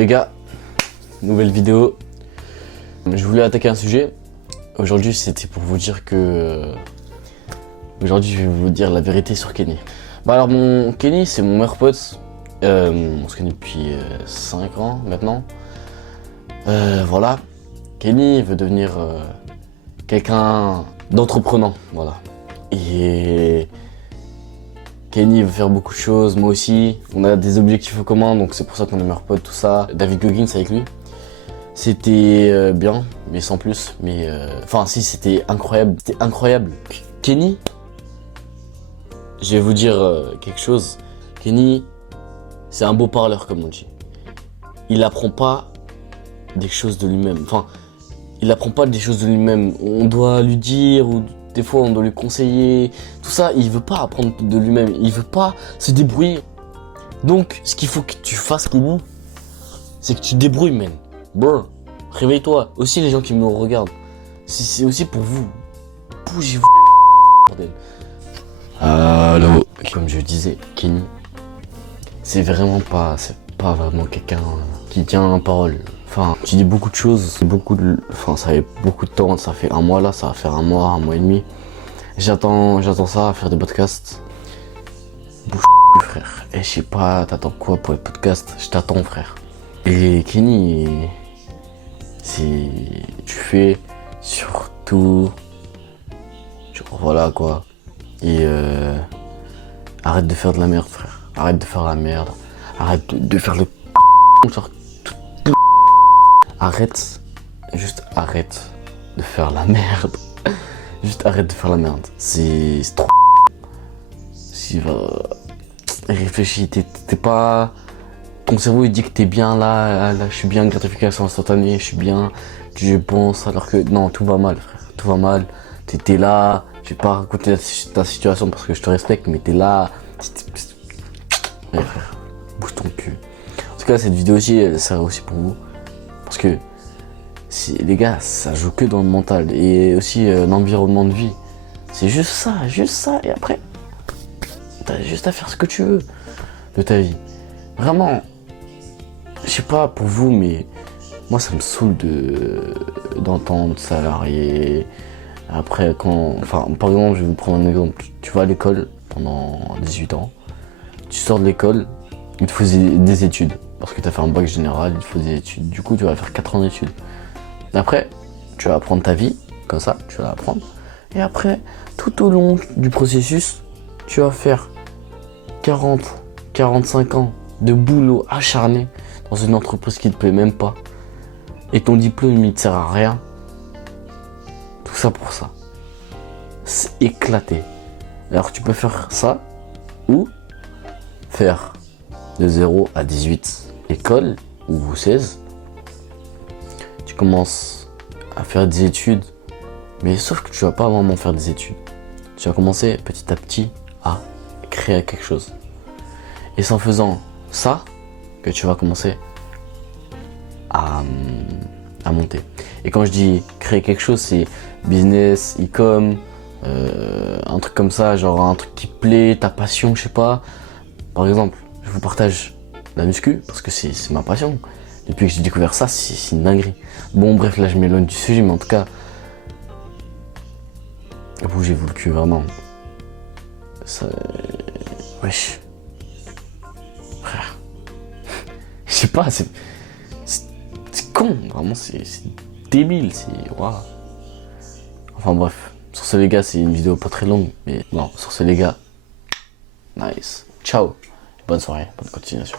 Les gars, nouvelle vidéo. Je voulais attaquer un sujet. Aujourd'hui, c'était pour vous dire que... Aujourd'hui, je vais vous dire la vérité sur Kenny. Bah alors, Kenny, c'est mon meilleur pote. On se connaît depuis 5 ans maintenant. Voilà. Kenny veut devenir quelqu'un d'entreprenant. Voilà. Et... Kenny veut faire beaucoup de choses, moi aussi. On a des objectifs en commun, donc c'est pour ça qu'on est meilleurs potes, tout ça. David Goggins avec lui. C'était bien, mais sans plus. Mais enfin, si, c'était incroyable. C'était incroyable. Kenny, je vais vous dire quelque chose. Kenny, c'est un beau parleur, comme on dit. Il apprend pas des choses de lui-même. Enfin, il apprend pas des choses de lui-même. On doit lui dire, ou des fois on doit lui conseiller. Tout ça, il veut pas apprendre de lui-même. Il veut pas se débrouiller. Donc, ce qu'il faut que tu fasses, Kenny, c'est que tu te débrouilles, man. Bro, réveille-toi. Aussi les gens qui me regardent. C'est aussi pour vous. Bougez-vous, bordel. Allô. Comme je disais, Kenny, c'est pas vraiment quelqu'un qui tient parole. Enfin, tu dis beaucoup de choses, enfin, ça fait beaucoup de temps, ça fait un mois là, ça va faire un mois et demi. J'attends ça à faire des podcasts. Bouge frère. Et je sais pas, t'attends quoi pour les podcasts? Je t'attends, frère. Et Kenny, tu fais surtout, voilà quoi. Et arrête de faire de la merde, frère. Arrête de faire la merde. Arrête de faire le genre. Arrête, juste arrête de faire la merde. Juste arrête de faire la merde. C'est trop. Réfléchis, t'es pas. Ton cerveau il dit que t'es bien là, je suis bien, gratification instantanée, je suis bien, je pense, alors que non, tout va mal, frère. Tout va mal. T'es là, je vais pas raconter ta situation parce que je te respecte, mais t'es là. Ouais, frère, bouge ton cul. En tout cas, cette vidéo aussi, elle sert aussi pour vous. Parce que les gars, ça joue que dans le mental et aussi l'environnement de vie. C'est juste ça. Et après, t'as juste à faire ce que tu veux de ta vie. Vraiment, je sais pas pour vous, mais moi ça me saoule d'entendre salarié. Après, enfin, par exemple, je vais vous prendre un exemple. Tu vas à l'école pendant 18 ans. Tu sors de l'école, il te faut des études. Parce que tu as fait un bac général, il te faut des études. Du coup, tu vas faire 4 ans d'études. Après, tu vas apprendre ta vie, comme ça, tu vas apprendre. Et après, tout au long du processus, tu vas faire 40, 45 ans de boulot acharné dans une entreprise qui te plaît même pas. Et ton diplôme, il te sert à rien. Tout ça pour ça. C'est éclaté. Alors, tu peux faire ça ou faire de 0 à 18 école ou 16. Tu commences à faire des études, mais sauf que tu vas pas vraiment faire des études. Tu vas commencer petit à petit à créer quelque chose. Et c'est en faisant ça que tu vas commencer à monter. Et quand je dis créer quelque chose, c'est business, e-com, un truc comme ça, genre un truc qui te plaît, ta passion, je sais pas. Par exemple, je vous partage la muscu parce que c'est ma passion. Depuis que j'ai découvert ça, c'est une dinguerie. Bon, bref, là je m'éloigne du sujet, mais en tout cas, bougez-vous le cul, vraiment. Ça... Wesh. Frère. Je sais pas, c'est con, vraiment, c'est débile, c'est... Waouh. Enfin bref, sur ce les gars, c'est une vidéo pas très longue, mais non, sur ce les gars, nice. Ciao, bonne soirée, bonne continuation.